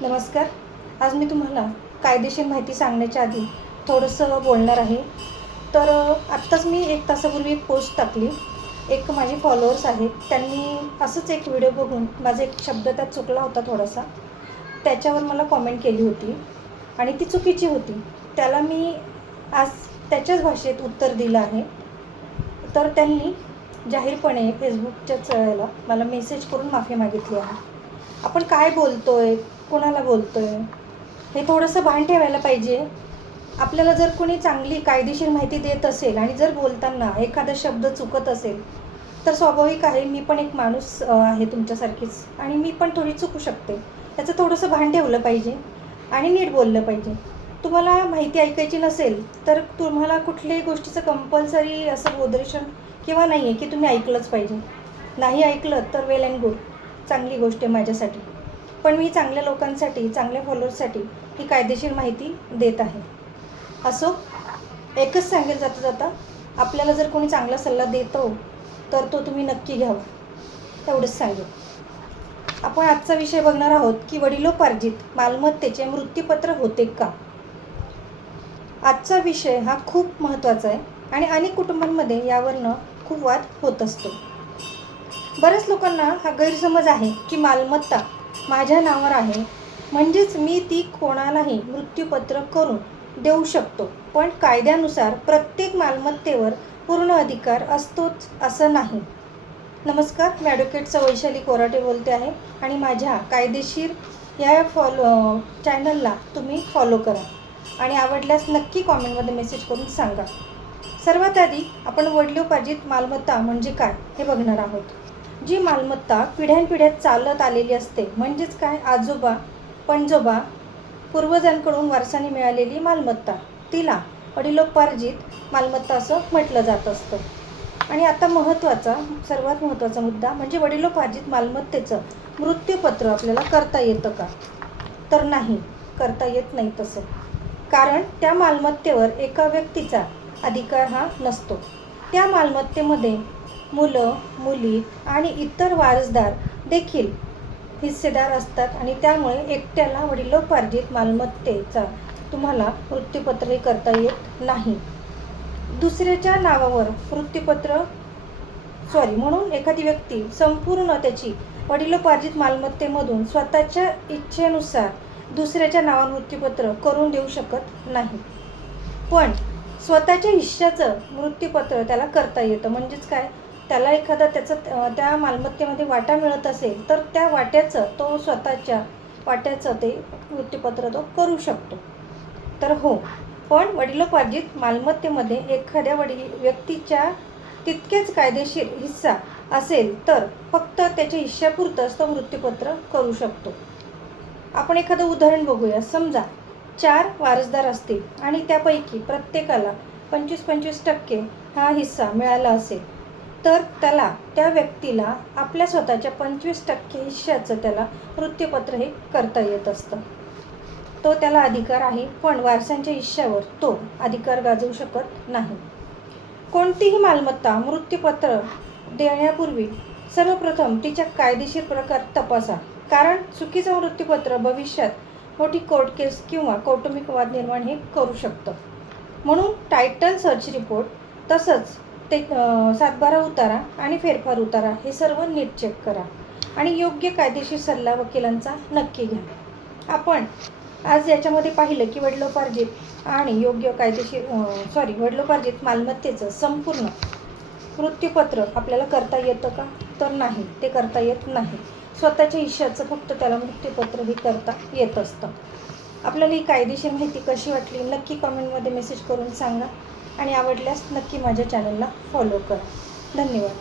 नमस्कार. आज मी तुम्हाला कायदेशीर माहिती सांगण्याच्या आधी थोडंसं बोलणार आहे. तर आत्ताच मी 1 तासापूर्वी एक पोस्ट टाकली. एक माझे फॉलोअर्स आहेत, त्यांनी असंच एक व्हिडिओ बघून माझा एक शब्द त्यात चुकला होता थोडासा, त्याच्यावर मला कॉमेंट केली होती आणि ती चुकीची होती. त्याला मी आज त्याच्याच भाषेत उत्तर दिलं आहे. तर त्यांनी जाहीरपणे फेसबुकच्याच याला मला मेसेज करून माफी मागितली आहे. आपण काय बोलतोय, कोणाला बोलतोय, हे थोडंसं भान ठेवायला पाहिजे. आपल्याला जर कोणी चांगली कायदेशीर माहिती देत असेल आणि जर बोलताना एखादा शब्द चुकत असेल तर स्वाभाविक आहे, मी पण एक माणूस आहे तुमच्यासारखीच आणि मी पण थोडी चुकू शकते. त्याचं थोडंसं भान ठेवलं पाहिजे आणि नीट बोललं पाहिजे. तुम्हाला माहिती ऐकायची नसेल तर तुम्हाला कुठल्याही गोष्टीचं कंपल्सरी असं बोधरेशन किंवा नाही आहे की तुम्ही ऐकलंच पाहिजे. नाही ऐकलं तर वेल अँड गुड, चांगली गोष्ट आहे माझ्यासाठी. पण मी चांगल्या लोकांसाठी, चांगल्या फॉलोअर्ससाठी ही कायदेशीर माहिती देत आहे. असो, एकच सांगेल जाता जाता, आपल्याला जर कोणी चांगला सल्ला देतो तर तो तुम्ही नक्की घ्यावा, एवढंच सांगेल. आपण आजचा विषय बघणार आहोत की वडिलोपार्जित मालमत्तेचे मृत्यूपत्र होते का. आजचा विषय हा खूप महत्त्वाचा आहे आणि अनेक कुटुंबांमध्ये यावरनं खूप वाद होत असतो. बऱ्याच लोकांना हा गैरसमज आहे की मालमत्ता माझ्या नावावर आहे म्हणजेच मी ती कोणालाही मृत्यूपत्र करून देऊ शकतो. पण कायद्यानुसार प्रत्येक मालमत्तेवर पूर्ण अधिकार असतोच असं नाही. नमस्कार, मी ॲडव्होकेट वैशाली कोराटे बोलते आहे आणि माझ्या कायदेशीर या चॅनलला तुम्ही फॉलो करा आणि आवडल्यास नक्की कॉमेंटमध्ये मेसेज करून सांगा. सर्वात आधी आपण वडिलोपार्जित मालमत्ता म्हणजे काय हे बघणार आहोत. जी मालमत्ता पिढ्यानपिढ्या चालत आलेली असते, म्हणजेच काय, आजोबा पणजोबा पूर्वजांकडून वारसाने मिळालेली मालमत्ता, तिला वडिलोपार्जित मालमत्ता असं म्हटलं जात असतं. आणि आता सर्वात महत्त्वाचा मुद्दा म्हणजे वडिलोपार्जित मालमत्तेचं मृत्यूपत्र आपल्याला करता येतं का. तर नाही, करता येत नाही तसं. कारण त्या मालमत्तेवर एका व्यक्तीचा अधिकार हा नसतो. त्या मालमत्तेमध्ये मुलं, मुली आणि इतर वारसदार देखील हिस्सेदार असतात आणि त्यामुळे एकट्याला वडिलोपार्जित मालमत्तेचा तुम्हाला मृत्यूपत्र करता येत नाही. दुसऱ्याच्या नावावर म्हणून एखादी व्यक्ती संपूर्ण त्याची वडिलोपार्जित मालमत्तेमधून स्वतःच्या इच्छेनुसार दुसऱ्याच्या नावावर मृत्यूपत्र करून देऊ शकत नाही. पण स्वतःच्या हिश्श्याचं मृत्यूपत्र त्याला करता येतं. म्हणजेच काय, त्याला एखादा त्या मालमत्तेमध्ये वाटा मिळत असेल तर त्या वाट्याचं, तो स्वतःच्या वाट्याचं ते मृत्यूपत्र तो करू शकतो. तर हो, पण वडिलोपार्जित मालमत्तेमध्ये एखाद्या व्यक्तीच्या तितकेच कायदेशीर हिस्सा असेल तर फक्त त्याच्या हिश्श्यापुरतंच तो मृत्यूपत्र करू शकतो. आपण एखादं उदाहरण बघूया. समजा 4 वारसदार असतील आणि त्यापैकी प्रत्येकाला 25% हा हिस्सा मिळाला असेल तर त्या व्यक्तीला आपल्या स्वतःच्या 25% हिश्श्याचं त्याला मृत्यूपत्र हे करता येत असतं. तो त्याला अधिकार आहे, पण वारसांच्या हिश्श्यावर तो अधिकार गाजवू शकत नाही. कोणतीही मालमत्ता मृत्यूपत्र देण्यापूर्वी सर्वप्रथम तिच्या कायदेशीर प्रकार तपासा. कारण चुकीचं मृत्यूपत्र भविष्यात मोठी कोर्ट केस किंवा कौटुंबिक वाद निर्माण हे करू शकतं. म्हणून टायटल सर्च रिपोर्ट, तसंच ते 7/12 उतारा आणि फेरफार उतारा हे सर्व नीट चेक करा आणि योग्य कायदेशीर सल्ला वकिलांचा नक्की घ्या. आपण आज याच्यामध्ये पाहिलं की वडिलोपार्जित आणि वडिलोपार्जित मालमत्तेचं संपूर्ण मृत्यूपत्र आपल्याला करता येतं का. तर नाही, ते करता येत नाही. स्वतःच्या हिश्श्याचं फक्त त्याला मृत्यूपत्र हे करता येत असतं. आपल्याला ही कायदेशीर माहिती कशी वाटली नक्की कॉमेंटमध्ये मेसेज करून सांगा आणि आवडल्यास नक्की माझ्या चॅनलला फॉलो करा. धन्यवाद.